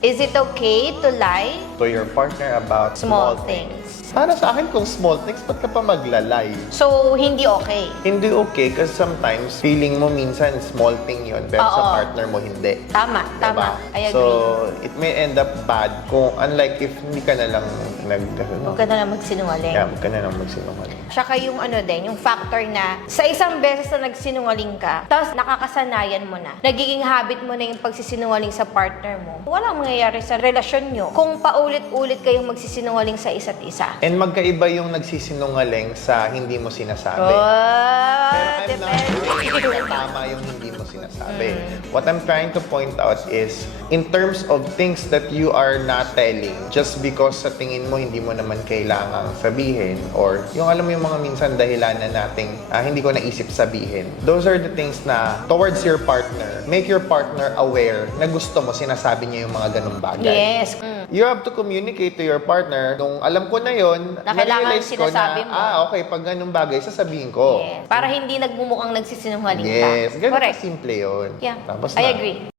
Is it okay to lie? To your partner about Small things. Para sa akin, kung small things, ba't ka pa maglalay? So, hindi okay. Hindi okay kasi sometimes feeling mo minsan small thing yun pero sa Oo. partner mo hindi. Tama, tama. I agree. So, it may end up bad kung unlike if hindi ka na lang Huwag ka na lang magsinungaling. Yeah, huwag ka na lang magsinungaling. Tsaka yung ano din, yung factor na sa isang beses na nagsinungaling ka, tapos nakakasanayan mo na, nagiging habit mo na yung pagsisinungaling sa partner mo, walang mangyayari sa relasyon nyo kung paulit-ulit kayong magsisinungaling sa isa't isa. And magkaiba yung nagsisinungaling sa hindi mo sinasabi. Oh, Pero I'm not saying na tama yung hindi mo sinasabi. What I'm trying to point out is, in terms of things that you are not telling, just because sa tingin mo hindi mo naman kailangang sabihin, or yung alam mo yung mga minsan dahilan na nating hindi ko naisip sabihin. Those are the things na towards your partner, make your partner aware na gusto mo, sinasabi niya yung mga ganung bagay. Yes. You have to communicate to your partner. Nung alam ko na yon, Na kailangan na-realize ko sinasabi na, mo. okay, pag ganung bagay, sasabihin ko. Yes. Para hindi nagmumukhang nagsisinungaling ka. Yes, ganun Correct. ka simple yun. Yeah, Tapos I na. agree.